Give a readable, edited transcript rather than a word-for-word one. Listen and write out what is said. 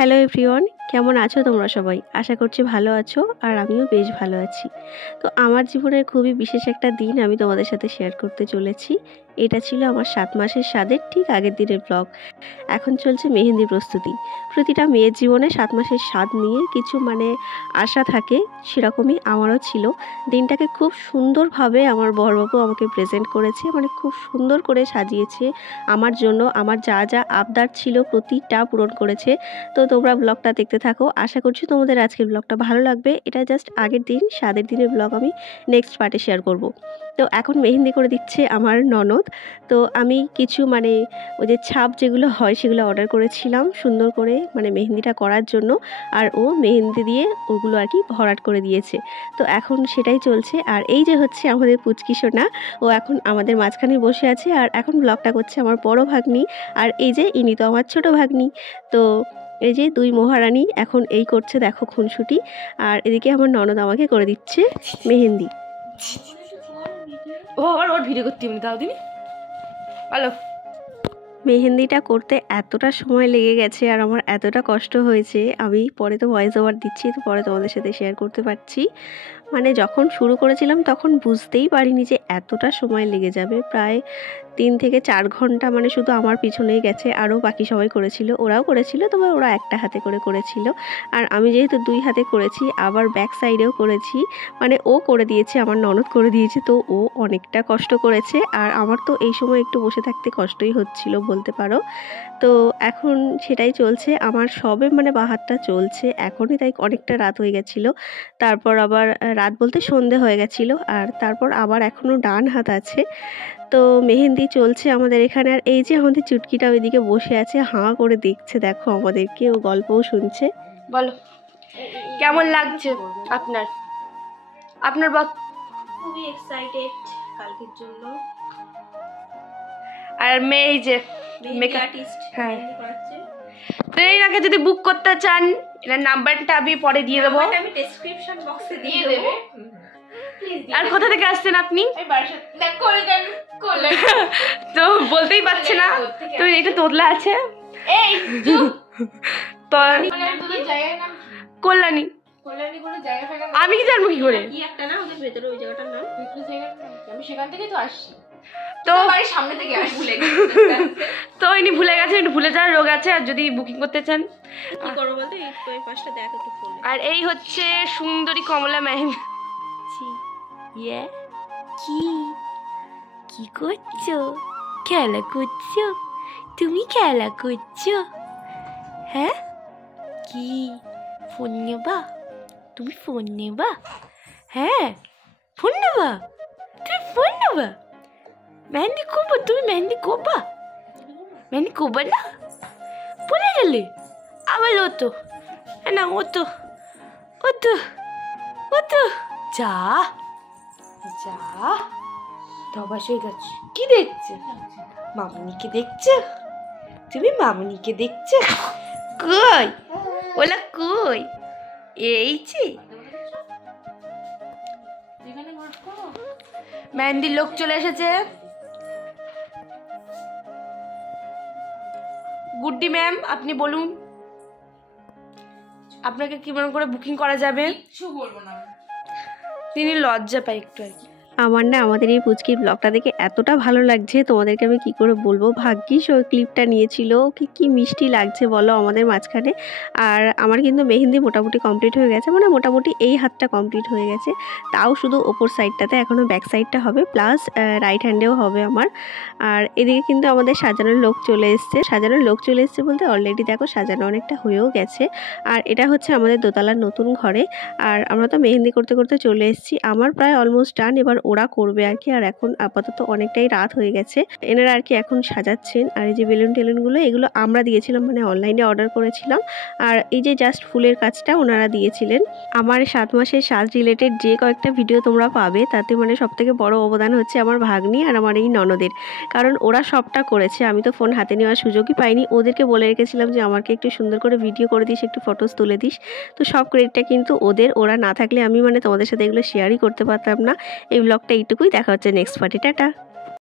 Hello everyone, কেমন আছো তোমরা সবাই? আশা করছি ভালো আছো আর আমিও বেশ ভালো আছি। তো আমার জীবনের খুবই বিশেষ একটা দিন আমি তোমাদের সাথে শেয়ার করতে চলেছি। এটা ছিল আমার ৭ মাসের স্বাদের ঠিক আগের দিনের ব্লগ। এখন চলছে মেহেন্দি প্রস্তুতি। প্রতিটা মেয়ের জীবনে ৭ মাসের স্বাদ নিয়ে কিছু আশা থাকে, সেরকমই আমারও ছিল। দিনটাকে খুব সুন্দরভাবে আমার বড়বাবু আমাকে প্রেজেন্ট করেছে, খুব সুন্দর করে সাজিয়েছে আমার জন্য। আমার যা যা আবদার ছিল প্রতিটা পূরণ করেছে। তো তোমরা ব্লগটা দেখতে থাকো, আশা করছি তোমাদের আজকের ব্লগটা ভালো লাগবে। এটা জাস্ট আগের দিন, স্বাদের দিনের ব্লগ আমি নেক্সট পার্টে শেয়ার করব। তো এখন মেহেন্দি করে দিচ্ছে আমার ননদ। তো আমি কিছু ওই যে ছাপ যেগুলো হয় সেগুলো অর্ডার করেছিলাম সুন্দর করে মেহেন্দিটা করার জন্য, আর ও মেহেন্দি দিয়ে ওগুলো আর কি ভরাট করে দিয়েছে। তো এখন সেটাই চলছে। আর এই যে হচ্ছে আমাদের পুচকি সোনা, ও এখন আমাদের মাঝখানে বসে আছে আর এখন ব্লগটা করছে আমার বড় ভাগ্নি। আর এই যে ইনি তো আমার ছোট ভাগ্নি। তো এই যে দুই মহারানী এখন এই করছে, দেখো খুনসুটি। আর এদিকে আমার ননদ আমাকে করে দিচ্ছে মেহেন্দি। ও আবার ওর ভিডিও করতে দাও দিনি। হ্যালো, মেহেন্দিটা করতে এতটা সময় লেগে গেছে আর আমার এতটা কষ্ট হয়েছে, আমি পরে তো ভয়েস ওভার দিচ্ছি, তো পরে তোমাদের সাথে শেয়ার করতে পারছি। যখন শুরু করেছিলাম তখন বুঝতেই পারিনি যে এতটা সময় লেগে যাবে। প্রায় 3 থেকে 4 ঘন্টা শুধু আমার পিছনেই গেছে। আরও বাকি সবাই করেছিল, ওরাও করেছিল, তবে ওরা একটা হাতে করে করেছিল। আর আমি যেহেতু 2 হাতে করেছি, আবার ব্যাক সাইডেও করেছি, ও করে দিয়েছে, আমার ননদ করে দিয়েছে। তো ও অনেকটা কষ্ট করেছে আর আমার তো এই সময় একটু বসে থাকতে কষ্টই হচ্ছিল বলতে পারো। তো এখন সেটাই চলছে, আমার সবে বাঁ হাতটা চলছে এখনই, তাই অনেকটা রাত হয়ে গেছিলো। তারপর আবার রাত বলতে সন্ধে হয়ে গেছিলো, আর তারপর আবার এখনও ডান হাত আছে। তো মেহেন্দি চলছে আমাদের এখানে। আর এই যে আমাদের চুটকিটা ওইদিকে বসে আছে, হাঁ করে দেখছে, দেখো আমাদেরকে, ও গল্পও শুনছে। বলো কেমন লাগছে আপনার? আপনার বক খুবই এক্সাইটেড কালকের জন্য। আর মেয়ে এই যে মেকআপ আর্টিস্ট, হ্যাঁ, তো এই আগে যদি বুক করতে চান এর নাম্বারটা আমি পরে দিয়ে দেবো, আমি ডেসক্রিপশন বক্সে দিয়ে দেবো। আর কোথা থেকে আসছেন আপনি? তো বলতেই পারছে না, তো এটা তোতলা আছে। এই তো কল্যাণী, আমি কি জানবো কি করে? তো সামনে থেকে তো ইনি ভুলে গেছে, একটু ভুলে যাওয়ার রোগ আছে। আর যদি বুকিং করতে চান কি করবো বলতে এই পাশটা দেখো একটু ফোন। আর এই হচ্ছে সুন্দরী কমলা মেহেন্দি। ইয়ে কি করছো? খেলা করছো? তুমি খেলা করছো? হ্যাঁ, কি ফোন নেবা? তুমি ফোন নেবা? হ্যাঁ, ফোন নেবা? তুমি ফোন নেবা? মেহেন্দি করবো? তুমি মেহেন্দি করবা? মেহেন্দি করবা না? বলে গেলে আবার ও তো না, ও তো যা যা তবাস হয়ে গেছে। কি দেখছে? মামুনিকে দেখছো? তুমি মামুনিকে দেখছো? কই ওলা কই? এই যে মেহেন্দির লোক চলে এসেছে। গুড্ডি ম্যাম, আপনি বলুন আপনাকে কি মনে করে বুকিং করা যাবে? কিছু বলবো না, তিনি লজ্জা পায় একটু আর কি। আমাদের এই পুচকির ব্লগটা দেখে এতটা ভালো লাগছে, তোমাদেরকে আমি কি করে বলবো। ভাগ্যিস ওই ক্লিপটা নিয়েছিল, কি মিষ্টি লাগছে বলো আমাদের মাঝখানে। আর আমার কিন্তু মেহেন্দি মোটামুটি কমপ্লিট হয়ে গেছে, মোটামুটি এই হাতটা কমপ্লিট হয়ে গেছে, তাও শুধু ওপর সাইডটাতে, এখনও ব্যাক সাইডটা হবে, প্লাস রাইট হ্যান্ডেও হবে আমার। আর এদিকে কিন্তু আমাদের সাজানোর লোক চলে এসছে বলতে অলরেডি দেখো সাজানো অনেকটা হয়েও গেছে। আর এটা হচ্ছে আমাদের দোতলার নতুন ঘরে। আর আমরা তো মেহেন্দি করতে করতে চলে এসেছি, আমার প্রায় অলমোস্ট ডান, এবার ওরা করবে আর কি। আর এখন আপাতত অনেকটাই রাত হয়ে গেছে, এনারা আর কি এখন সাজাচ্ছেন। আর এই যে বেলুন টেলুনগুলো এগুলো আমরা দিয়েছিলাম, অনলাইনে অর্ডার করেছিলাম। আর এই যে জাস্ট ফুলের কাজটা ওনারা দিয়েছিলেন। আমার 7 মাসের সাজ রিলেটেড যে কয়েকটা ভিডিও তোমরা পাবে, তাতে সব থেকে বড় অবদান হচ্ছে আমার ভাগ্নি আর আমার এই ননদের, কারণ ওরা সবটা করেছে। আমি তো ফোন হাতে নেওয়ার সুযোগই পাইনি, ওদেরকে বলে রেখেছিলাম যে আমাকে একটু সুন্দর করে ভিডিও করে দিস, একটু ফটোস তুলে দিস। তো সব ক্রেডিটটা কিন্তু ওদের, ওরা না থাকলে আমি তোমাদের সাথে এগুলো শেয়ারই করতে পারতাম না। এই ব্লগটা এইটুকুই, দেখা হচ্ছে নেক্সট পার্টি, টাটা।